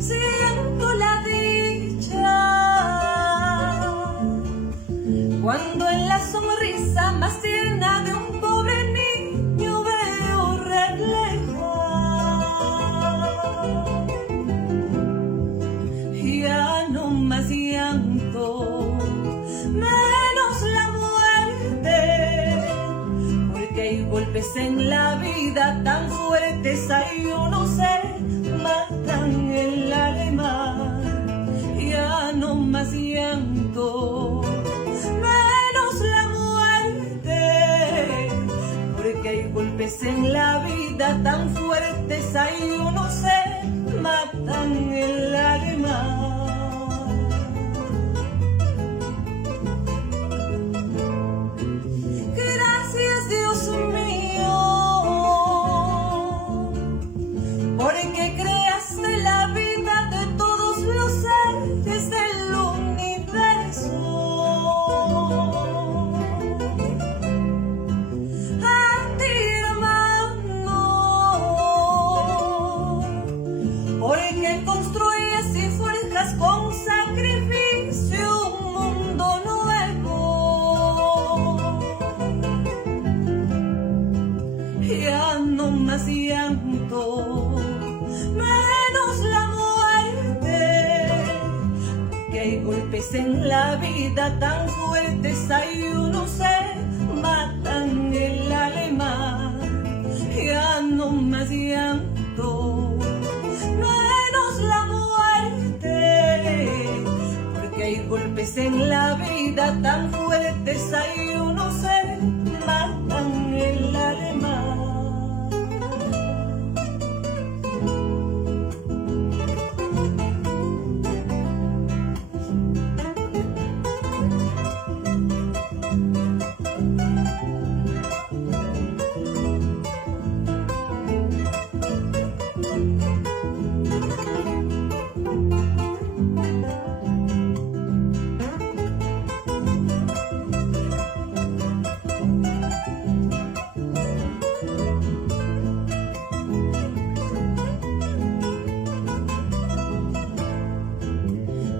Siento la dicha cuando en la sonrisa más tierna de un pobre niño veo reflejar. Ya no más llanto, menos la muerte, porque hay golpes en la vida tan fuertes, ay, yo no sé, matan el alma. Ya no más llanto, menos la muerte, porque hay golpes en la vida tan fuertes, ay, yo no sé, matan el alma. Gracias, Dios mío, porque creaste la vida de todos los seres del universo. A ti, hermano, porque construyes y forjas con sacrificio un mundo nuevo. Ya no más llanto, menos la muerte, que hay golpes en la vida tan fuertes, ay, yo no sé, matan el alma. Ya no más llanto, menos la muerte, porque hay golpes en la vida tan fuertes, ay, yo no sé, matan el alma.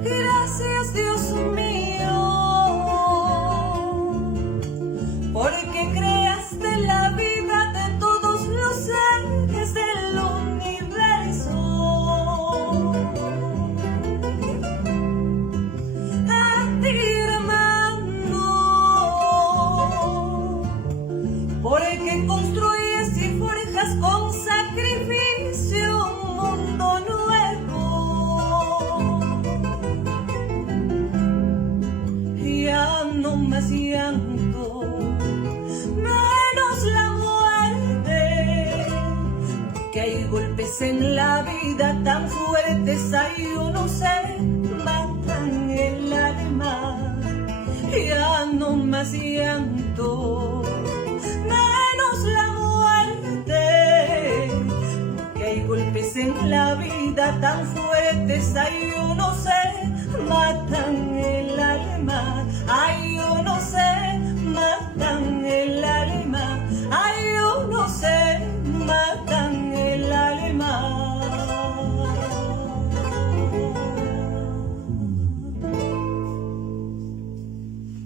Gracias, Dios mío, porque creaste la vida de todos los seres del universo. A ti, hermano, porque construyes y forjas con sacrificio un mundo nuevo. Ya no más llanto, menos la muerte, que hay golpes en la vida tan fuertes, ay, yo no sé, matan el alma. Ya no más llanto, menos la muerte, que hay golpes en la vida tan fuertes, ay, yo no sé, matan